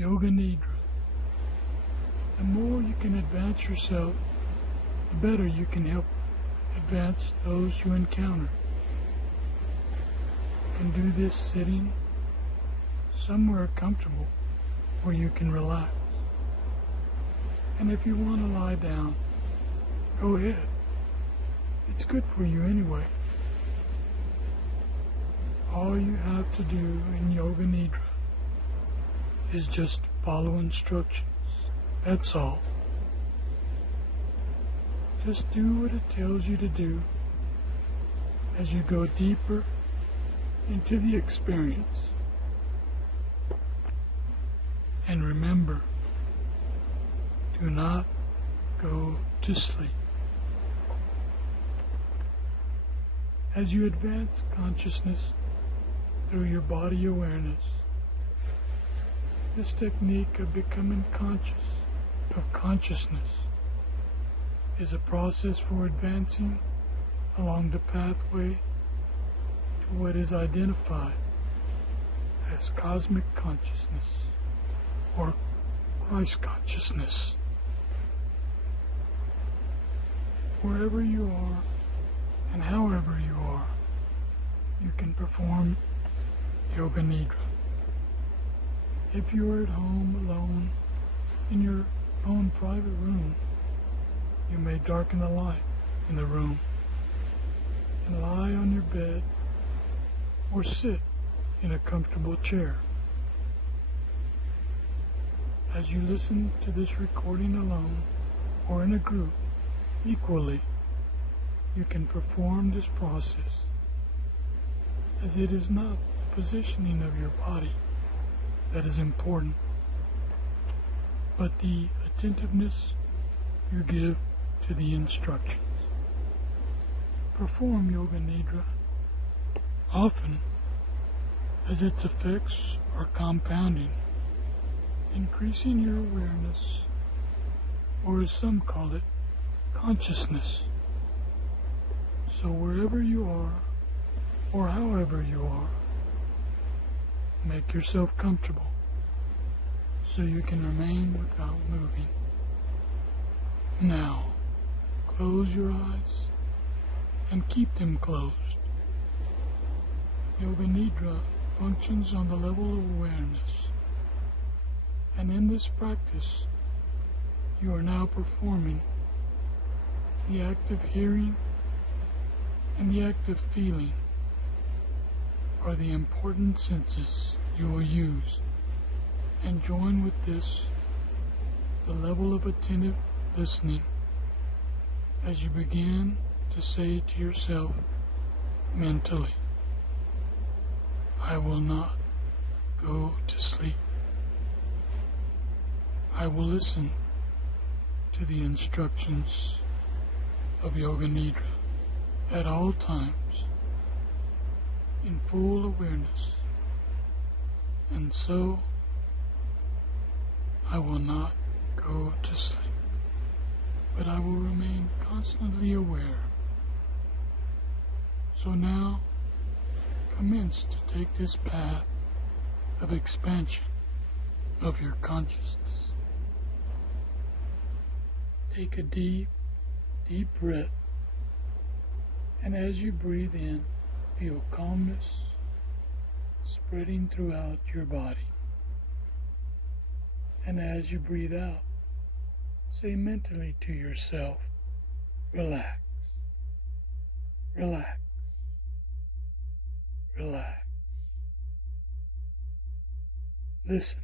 Yoga Nidra. The more you can advance yourself, the better you can help advance those you encounter. You can do this sitting somewhere comfortable where you can relax. And if you want to lie down, go ahead. It's good for you anyway. All you have to do in Yoga Nidra is just follow instructions. That's all. Just do what it tells you to do as you go deeper into the experience. And remember, do not go to sleep. As you advance consciousness through your body awareness, this technique of becoming conscious of consciousness is a process for advancing along the pathway to what is identified as cosmic consciousness or Christ consciousness. Wherever you are and however you are, you can perform Yoga Nidra. If you are at home alone in your own private room, you may darken the light in the room and lie on your bed or sit in a comfortable chair. As you listen to this recording alone or in a group equally, you can perform this process, as it is not the positioning of your body that is important, but the attentiveness you give to the instructions. Perform Yoga Nidra often, as its effects are compounding, increasing your awareness, or as some call it, consciousness. So wherever you are, or however you are, make yourself comfortable so you can remain without moving. Now, close your eyes and keep them closed. Yoga Nidra functions on the level of awareness, and in this practice, you are now performing the act of hearing and the act of feeling are the important senses you will use, and join with this the level of attentive listening as you begin to say to yourself mentally, I will not go to sleep. I will listen to the instructions of Yoga Nidra at all times in full awareness, and so I will not go to sleep, but I will remain constantly aware. So now, commence to take this path of expansion of your consciousness. Take a deep, deep breath, and as you breathe in, feel calmness spreading throughout your body. And as you breathe out, say mentally to yourself, relax, relax, relax. Listen,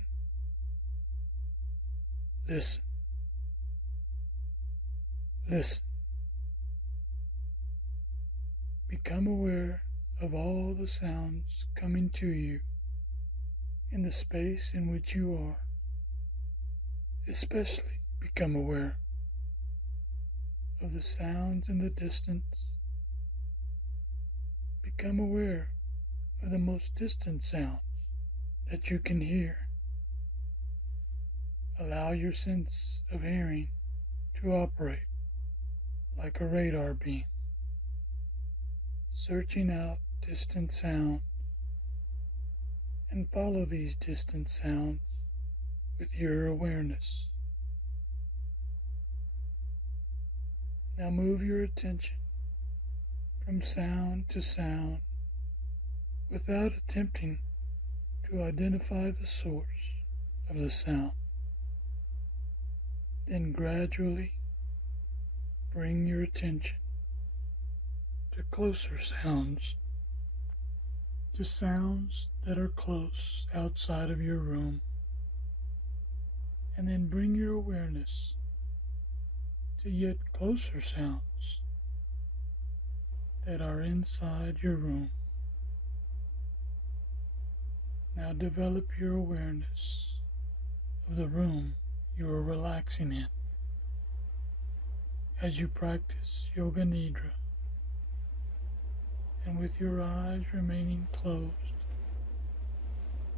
listen, listen. Become aware of all the sounds coming to you in the space in which you are. Especially become aware of the sounds in the distance. Become aware of the most distant sounds that you can hear. Allow your sense of hearing to operate like a radar beam, searching out distant sounds, and follow these distant sounds with your awareness. Now move your attention from sound to sound without attempting to identify the source of the sound. Then gradually bring your attention to closer sounds, to sounds that are close outside of your room, and then bring your awareness to yet closer sounds that are inside your room. Now develop your awareness of the room you are relaxing in as you practice Yoga Nidra, and with your eyes remaining closed,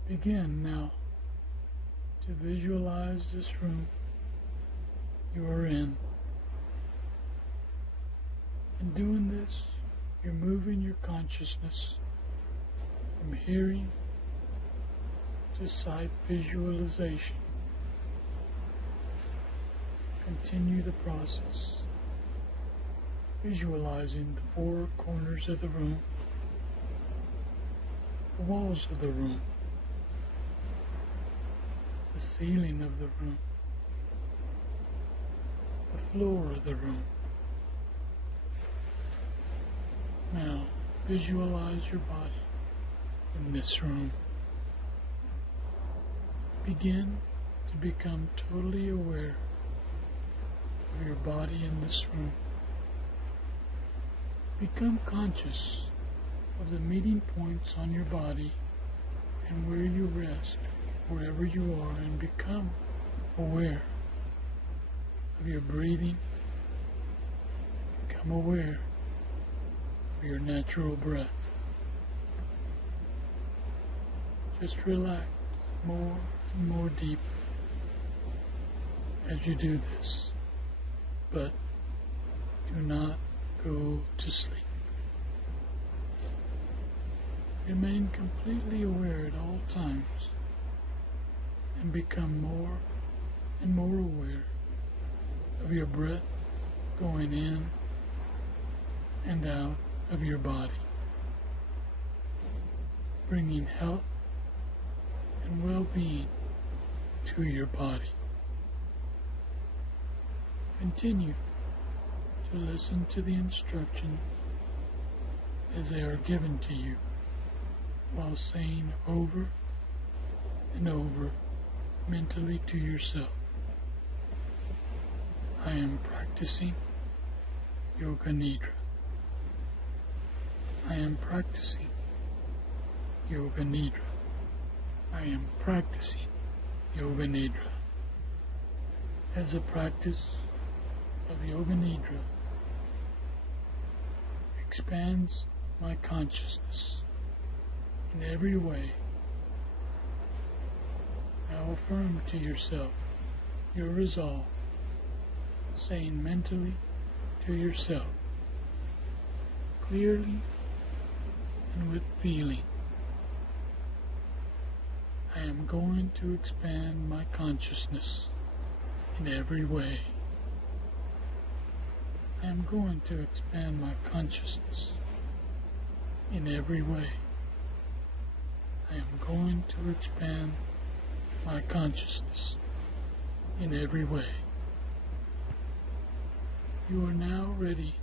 begin now to visualize this room you are in. In doing this, you're moving your consciousness from hearing to sight visualization. Continue the process, visualizing the four corners of the room, the walls of the room, the ceiling of the room, the floor of the room. Now visualize your body in this room. Begin to become totally aware of your body in this room. Become conscious of the meeting points on your body and where you rest, wherever you are, and become aware of your breathing. Become aware of your natural breath. Just relax more and more deeply as you do this, but do not go to sleep. Remain completely aware at all times and become more and more aware of your breath going in and out of your body, bringing health and well-being to your body. Continue to listen to the instructions as they are given to you, while saying over and over mentally to yourself, I am practicing Yoga Nidra. I am practicing Yoga Nidra. I am practicing Yoga Nidra. As a practice of Yoga Nidra expands my consciousness in every way, now affirm to yourself your resolve, saying mentally to yourself, clearly and with feeling, I am going to expand my consciousness in every way. I am going to expand my consciousness in every way. I am going to expand my consciousness in every way. You are now ready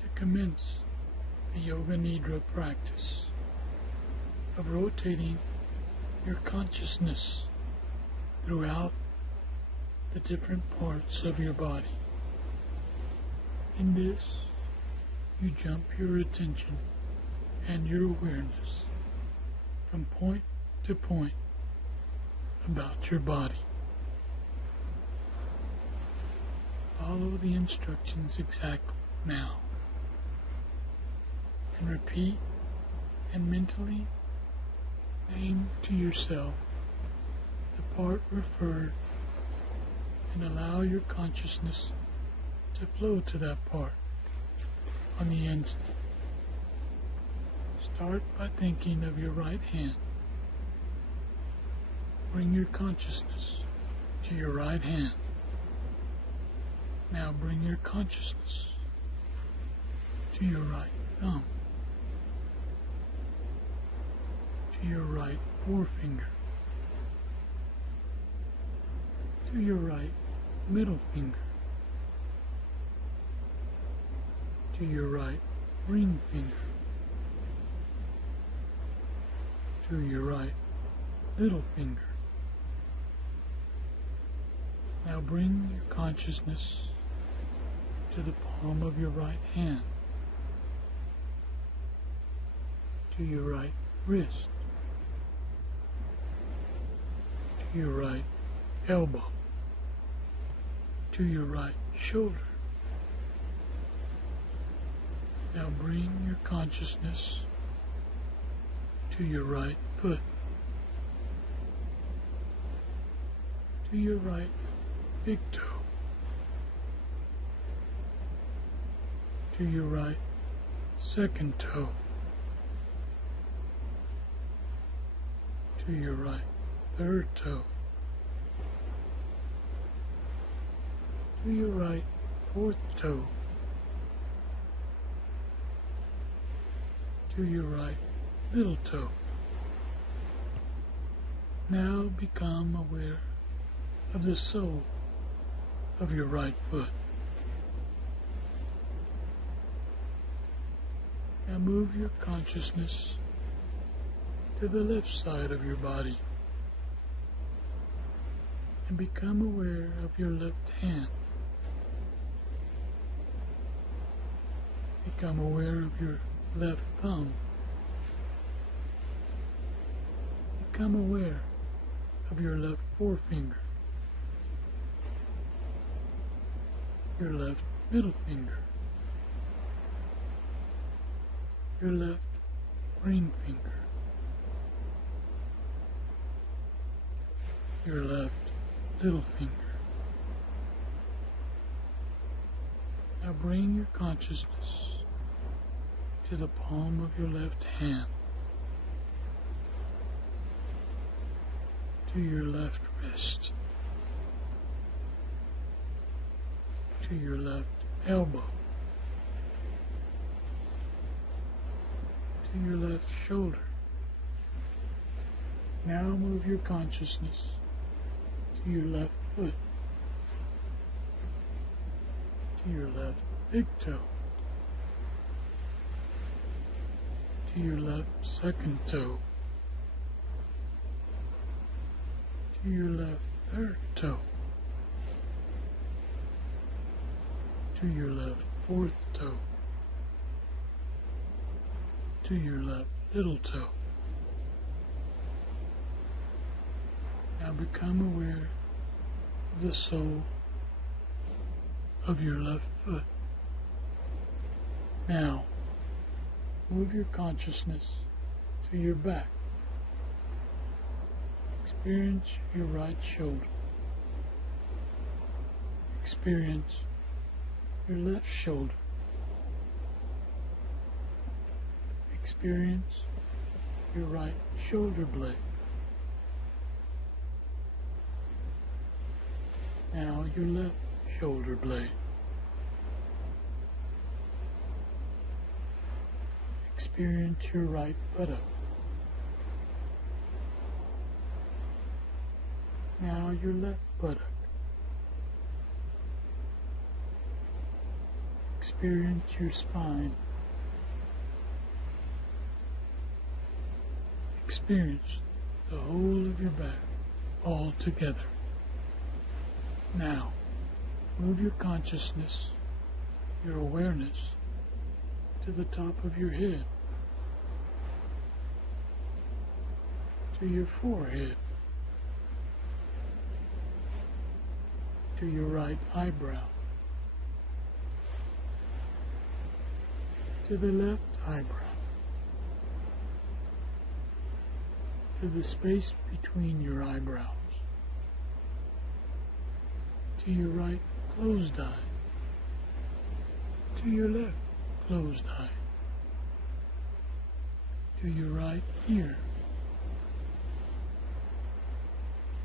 to commence the Yoga Nidra practice of rotating your consciousness throughout the different parts of your body. In this, you jump your attention and your awareness from point to point about your body. Follow the instructions exactly now, and repeat and mentally name to yourself the part referred, and allow your consciousness to flow to that part on the instant. Start by thinking of your right hand. Bring your consciousness to your right hand. Now bring your consciousness to your right thumb, to your right forefinger, to your right middle finger, to your right ring finger, to your right little finger. Now bring your consciousness to the palm of your right hand, to your right wrist, to your right elbow, to your right shoulder. Now bring your consciousness to your right foot, to your right big toe, to your right second toe, to your right third toe, to your right fourth toe, to your right little toe. Now become aware of the sole of your right foot. Now move your consciousness to the left side of your body and become aware of your left hand. Become aware of your left thumb. Become aware of your left forefinger, your left middle finger, your left ring finger, your left little finger. Now bring your consciousness to the palm of your left hand, to your left wrist, to your left elbow, to your left shoulder. Now move your consciousness to your left foot, to your left big toe, to your left second toe, to your left third toe, to your left fourth toe, to your left little toe. Now become aware of the sole of your left foot. Now move your consciousness to your back. Experience your right shoulder. Experience your left shoulder. Experience your right shoulder blade. Now your left shoulder blade. Experience your right buttock. Now your left buttock. Experience your spine. Experience the whole of your back all together. Now, move your consciousness, your awareness, to the top of your head, to your forehead, to your right eyebrow, to the left eyebrow, to the space between your eyebrows, to your right closed eye, to your left closed eye, to your right ear,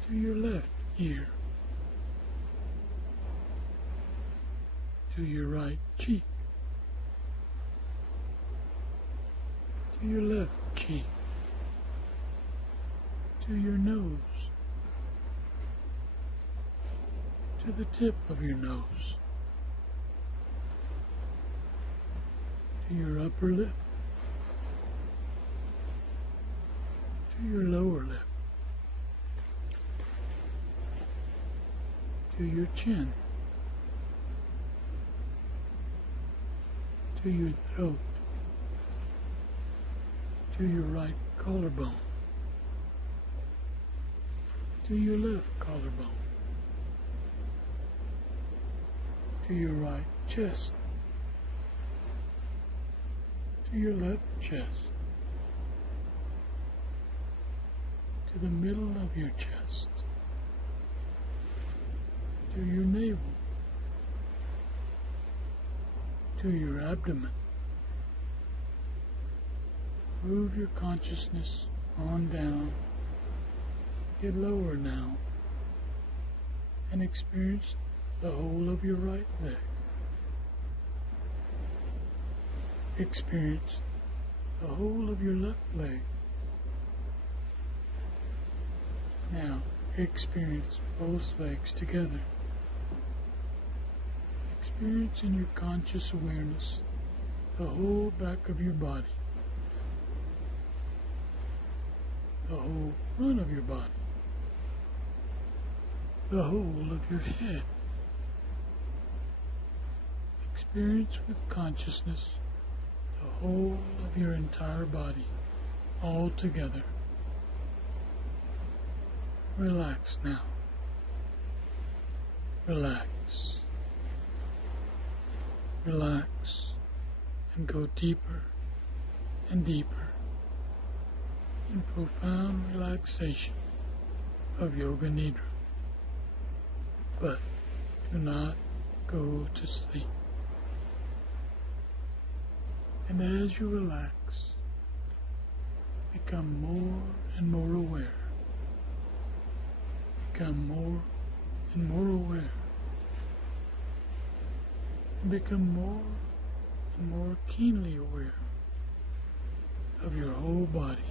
to your left ear, to your right cheek, to your left cheek, to your nose, to the tip of your nose, to your upper lip, to your lower lip, to your chin, to your throat, to your right collarbone, to your left collarbone, to your right chest, to your left chest, to the middle of your chest, to your navel, to your abdomen. Move your consciousness on down, get lower now, and experience the whole of your right leg. Experience the whole of your left leg. Now experience both legs together. Experience in your conscious awareness the whole back of your body, the whole front of your body, the whole of your head. Experience with consciousness the whole of your entire body, all together. Relax now. Relax. Relax and go deeper and deeper in profound relaxation of Yoga Nidra. But do not go to sleep. And as you relax, become more and more aware. Become more and more aware. And become more and more keenly aware of your whole body.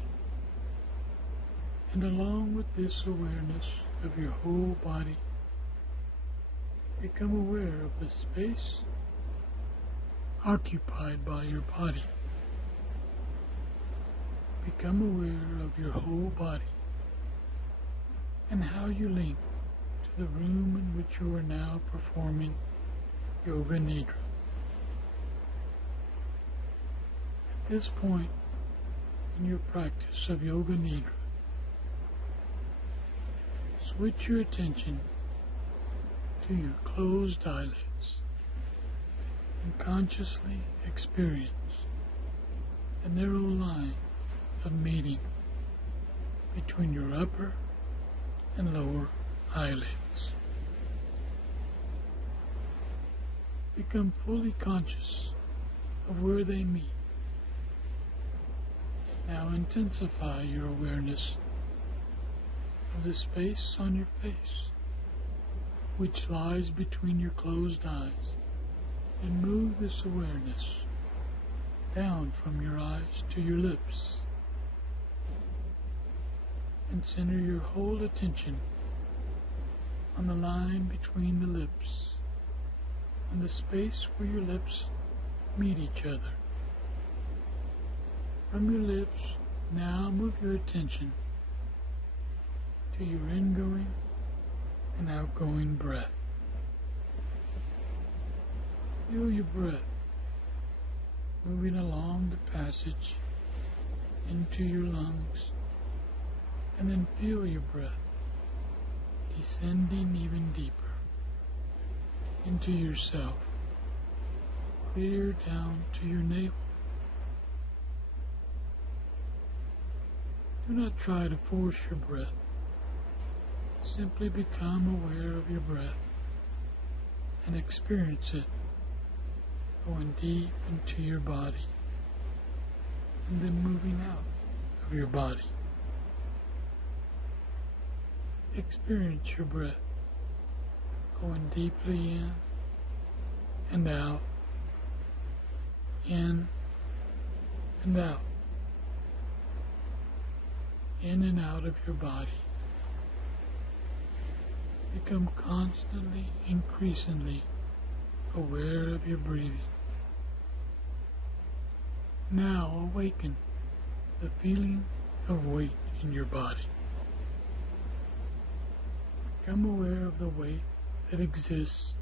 And along with this awareness of your whole body, become aware of the space occupied by your body. Become aware of your whole body and how you link to the room in which you are now performing Yoga Nidra. At this point in your practice of Yoga Nidra, switch your attention to your closed eyelids and consciously experience the narrow line of meeting between your upper and lower eyelids. Become fully conscious of where they meet. Now intensify your awareness of the space on your face, which lies between your closed eyes, and move this awareness down from your eyes to your lips, and center your whole attention on the line between the lips and the space where your lips meet each other. From your lips, now move your attention to your ingoing and outgoing breath. Feel your breath moving along the passage into your lungs, and then feel your breath descending even deeper into yourself, clear down to your navel. Do not try to force your breath. Simply become aware of your breath and experience it going deep into your body and then moving out of your body. Experience your breath going deeply in and out, in and out, in and out of your body. Become constantly, increasingly aware of your breathing. Now awaken the feeling of weight in your body. Become aware of the weight that exists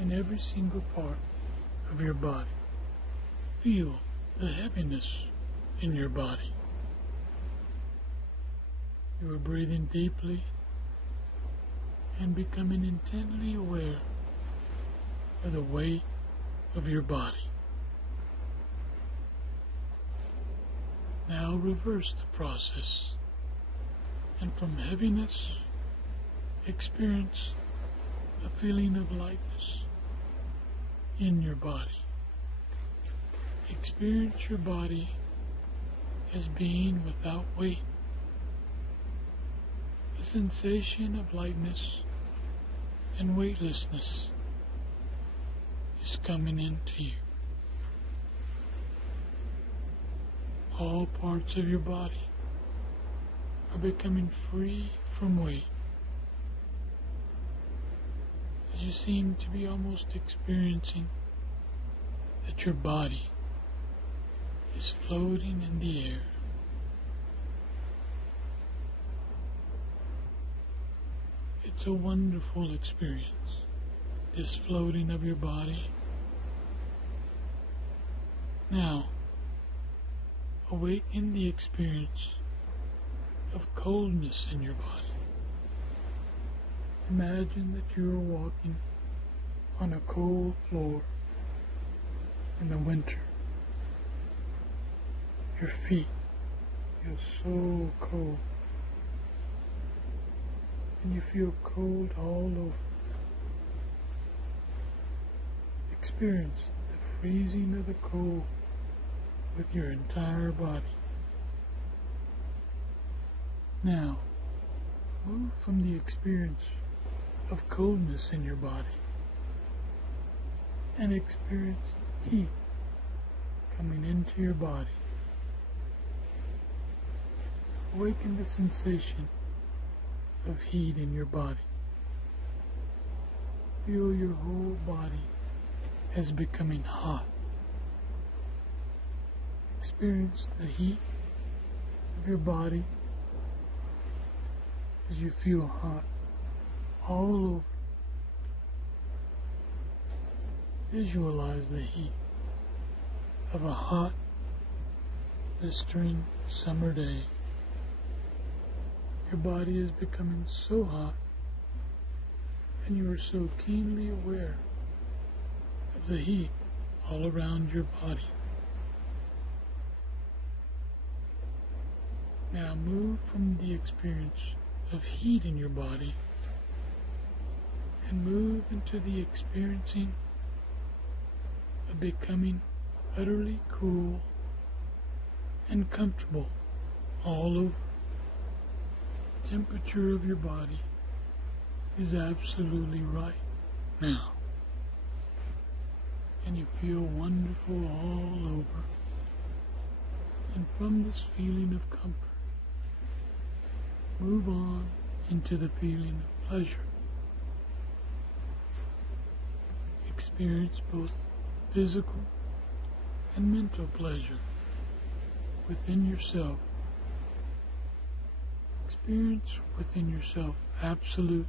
in every single part of your body. Feel the heaviness in your body. You are breathing deeply and becoming intently aware of the weight of your body. Now reverse the process, and from heaviness, experience a feeling of lightness in your body. Experience your body as being without weight. The sensation of lightness and weightlessness is coming into you. All parts of your body are becoming free from weight, as you seem to be almost experiencing that your body is floating in the air. It's a wonderful experience, this floating of your body. Now, awaken the experience of coldness in your body. Imagine that you are walking on a cold floor in the winter. Your feet feel so cold, and you feel cold all over. Experience the freezing of the cold with your entire body. Now, move from the experience of coldness in your body and experience heat coming into your body. Awaken the sensation of heat in your body. Feel your whole body as becoming hot. Experience the heat of your body as you feel hot all over. Visualize the heat of a hot, blistering summer day. Your body is becoming so hot, and you are so keenly aware of the heat all around your body. Now move from the experience of heat in your body and move into the experiencing of becoming utterly cool and comfortable all over. The temperature of your body is absolutely right now, and you feel wonderful all over. And from this feeling of comfort, move on into the feeling of pleasure. Experience both physical and mental pleasure within yourself. Experience within yourself absolute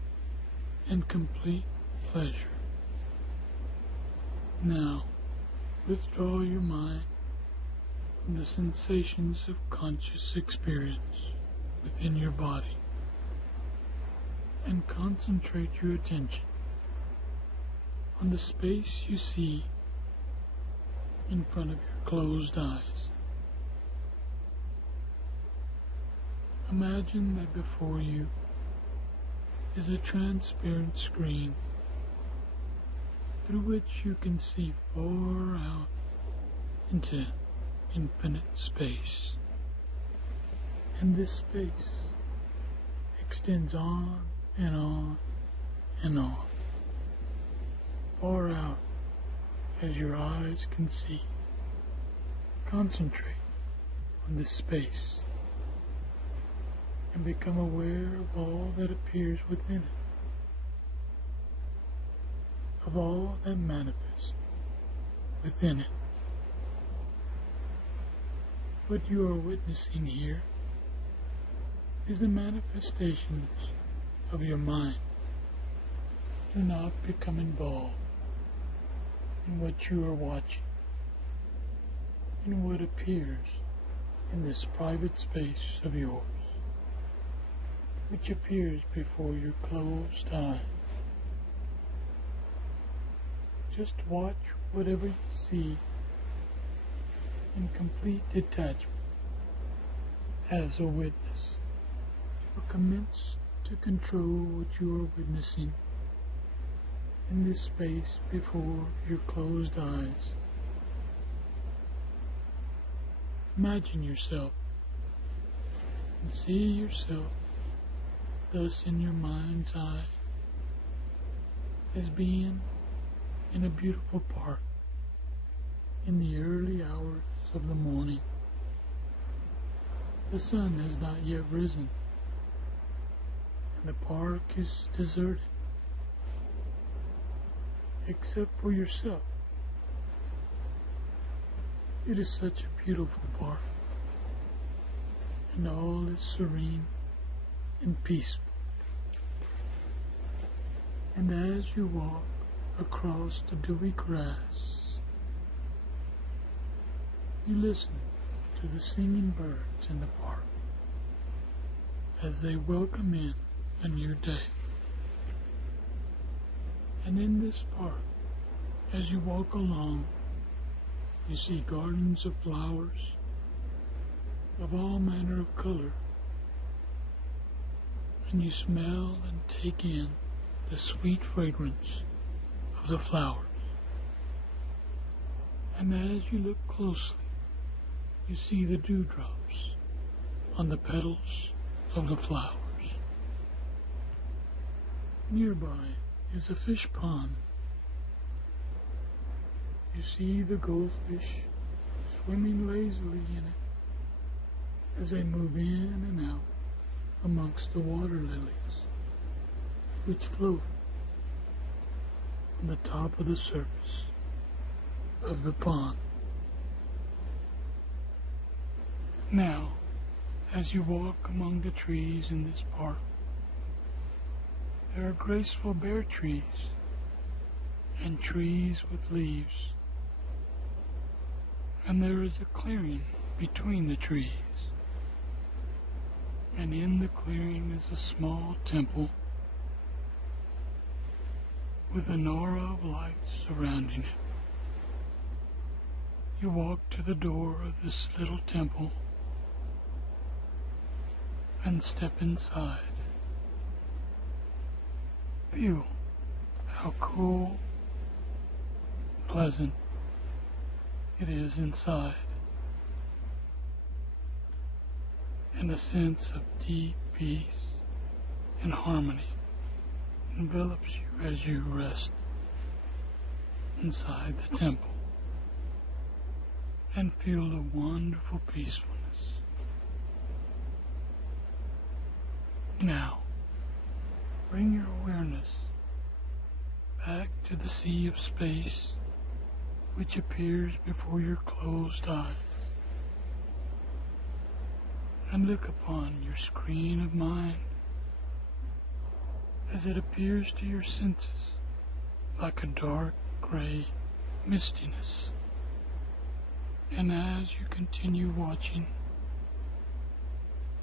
and complete pleasure. Now, withdraw your mind from the sensations of conscious experience within your body and concentrate your attention on the space you see in front of your closed eyes. Imagine that before you is a transparent screen through which you can see far out into infinite space. And this space extends on and on and on, far out as your eyes can see. Concentrate on this space and become aware of all that appears within it, of all that manifests within it. What you are witnessing here is the manifestations of your mind. Do not become involved in what you are watching, in what appears in this private space of yours, which appears before your closed eyes. Just watch whatever you see in complete detachment as a witness. You will commence to control what you are witnessing in this space before your closed eyes. Imagine yourself and see yourself thus in your mind's eye as being in a beautiful park in the early hours of the morning. The sun has not yet risen, and the park is deserted, except for yourself. It is such a beautiful park, and all is serene and peaceful. And as you walk across the dewy grass, you listen to the singing birds in the park as they welcome in a new day. And in this park, as you walk along, you see gardens of flowers of all manner of color, and you smell and take in the sweet fragrance of the flowers. And as you look closely, you see the dewdrops on the petals of the flowers. Nearby is a fish pond. You see the goldfish swimming lazily in it as they move in and out amongst the water lilies, which float on the top of the surface of the pond. Now, as you walk among the trees in this park, there are graceful bare trees and trees with leaves, and there is a clearing between the trees, and in the clearing is a small temple with an aura of light surrounding it. You walk to the door of this little temple and step inside. Feel how cool, pleasant it is inside, and a sense of deep peace and harmony envelops you as you rest inside the temple and feel the wonderful peacefulness. Now, bring your awareness back to the sea of space which appears before your closed eyes, and look upon your screen of mind as it appears to your senses like a dark gray mistiness. And as you continue watching,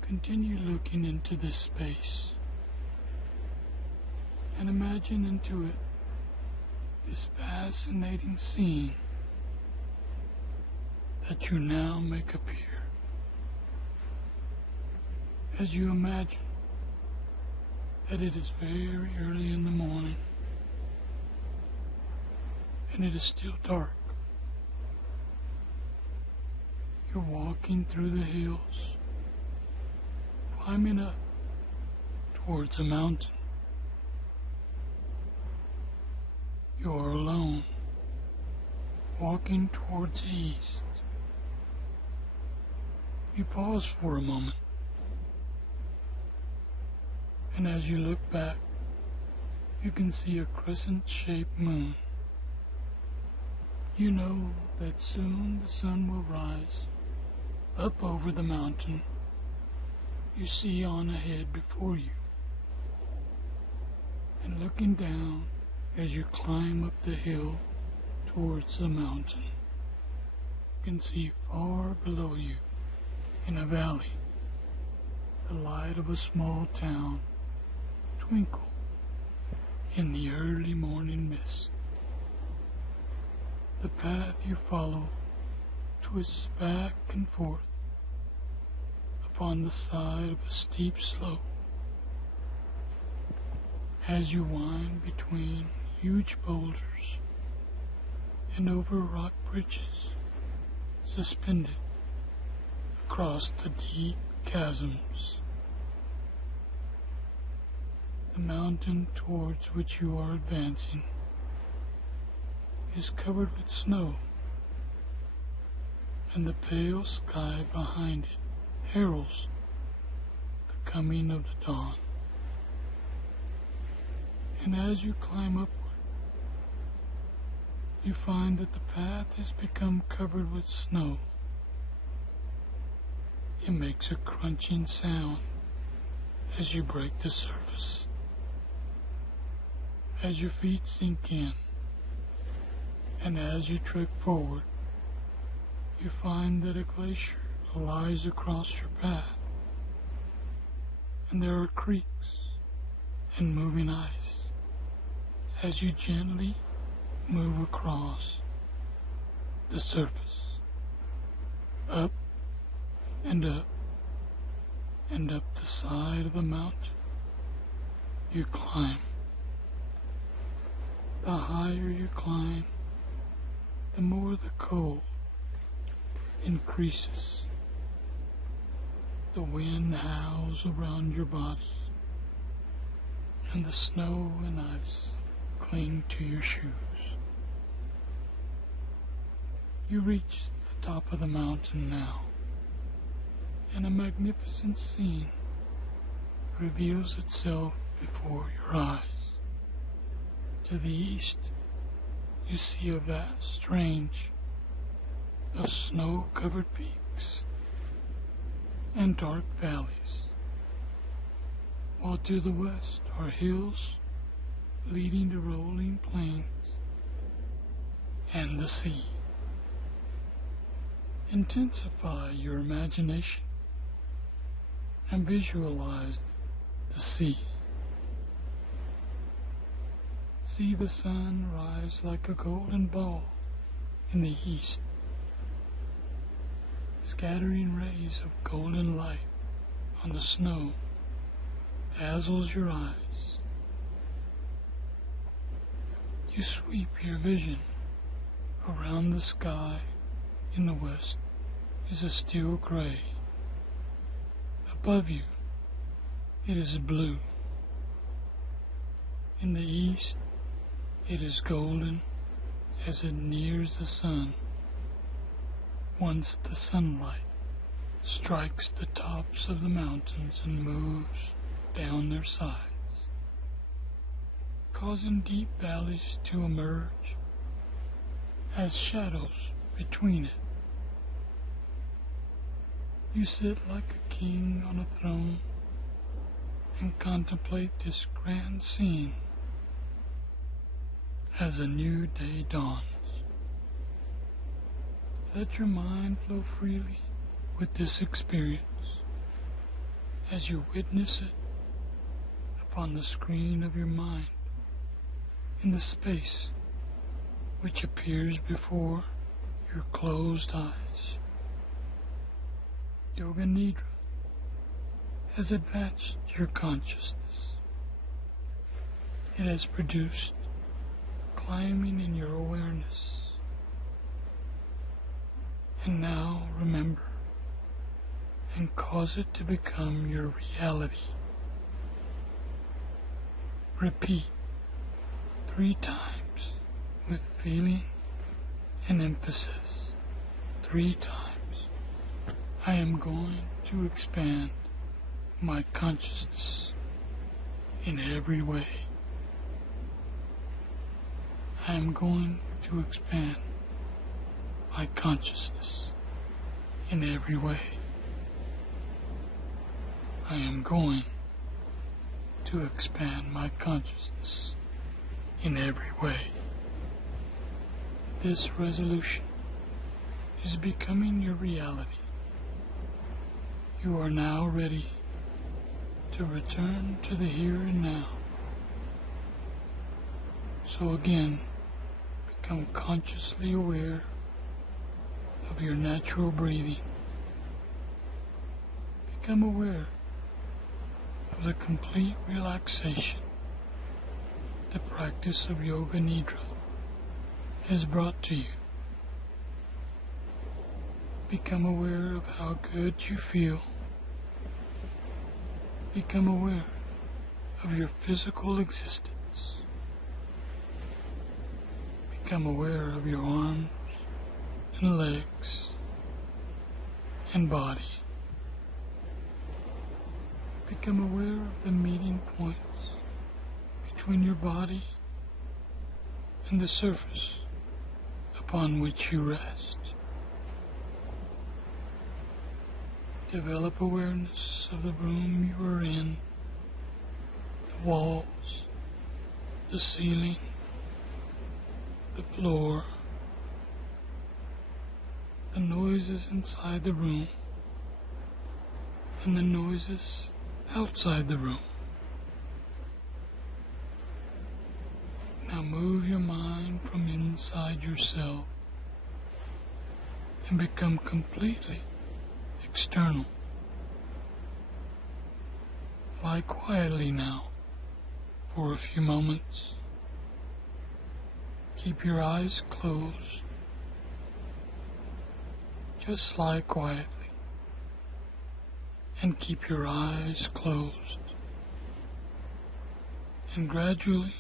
continue looking into this space and imagine into it this fascinating scene that you now make appear. As you imagine that it is very early in the morning and it is still dark. You're walking through the hills, climbing up towards a mountain. You are alone walking towards the east. You pause for a moment, and as you look back, you can see a crescent-shaped moon. You know that soon the sun will rise. Up over the mountain, you see on ahead before you. And looking down as you climb up the hill towards the mountain, you can see far below you in a valley the light of a small town twinkle in the early morning mist. The path you follow twists back and forth upon the side of a steep slope. As you wind between huge boulders and over rock bridges suspended across the deep chasms. The mountain towards which you are advancing is covered with snow, and the pale sky behind it heralds the coming of the dawn. And as you climb upward, you find that the path has become covered with snow. It makes a crunching sound as you break the surface. As your feet sink in, and as you trek forward, you find that a glacier lies across your path, and there are creeks and moving ice as you gently move across the surface, up and up and up the side of the mountain. You climb. The higher you climb, the more the cold increases. The wind howls around your body, and the snow and ice cling to your shoes. You reach the top of the mountain now, and a magnificent scene reveals itself before your eyes. To the east, you see a vast range of snow-covered peaks and dark valleys, while to the west are hills leading to rolling plains and the sea. Intensify your imagination and visualize the sea. See the sun rise like a golden ball in the east, scattering rays of golden light on the snow dazzles your eyes. You sweep your vision around the sky. In the west is a steel gray. Above you, it is blue. In the east, it is golden as it nears the sun. Once the sunlight strikes the tops of the mountains and moves down their sides, causing deep valleys to emerge as shadows between it. You sit like a king on a throne and contemplate this grand scene as a new day dawns. Let your mind flow freely with this experience as you witness it upon the screen of your mind in the space which appears before your closed eyes. Yoga Nidra has advanced your consciousness. It has produced climbing in your awareness. And now remember and cause it to become your reality. Repeat 3 times with feeling and emphasis 3 times. I am going to expand my consciousness in every way. I am going to expand my consciousness in every way. I am going to expand my consciousness in every way. This resolution is becoming your reality. You are now ready to return to the here and now. So again, become consciously aware of your natural breathing. Become aware of the complete relaxation the practice of Yoga Nidra has brought to you. Become aware of how good you feel. Become aware of your physical existence. Become aware of your arms and legs and body. Become aware of the meeting points between your body and the surface upon which you rest. Develop awareness of the room you are in, the walls, the ceiling, the floor, the noises inside the room, and the noises outside the room. Now move your mind from inside yourself and become completely external. Lie quietly now for a few moments. Keep your eyes closed. Just lie quietly and keep your eyes closed. And gradually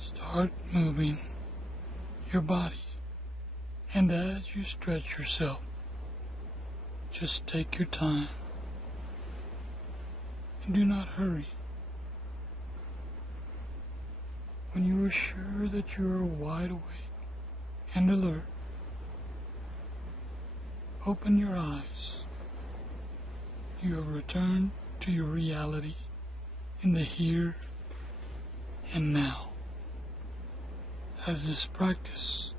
start moving your body. And as you stretch yourself, just take your time and do not hurry. When you are sure that you are wide awake and alert, open your eyes. You have returned to your reality in the here and now. As this practice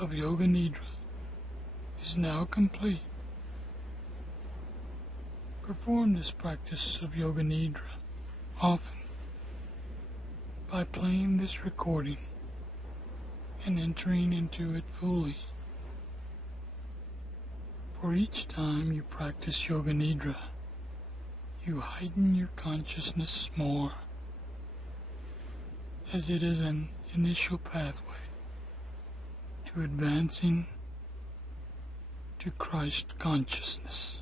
of Yoga Nidra is now complete, perform this practice of Yoga Nidra often by playing this recording and entering into it fully. For each time you practice Yoga Nidra, you heighten your consciousness more, as it is an initial pathway to advancing to Christ consciousness.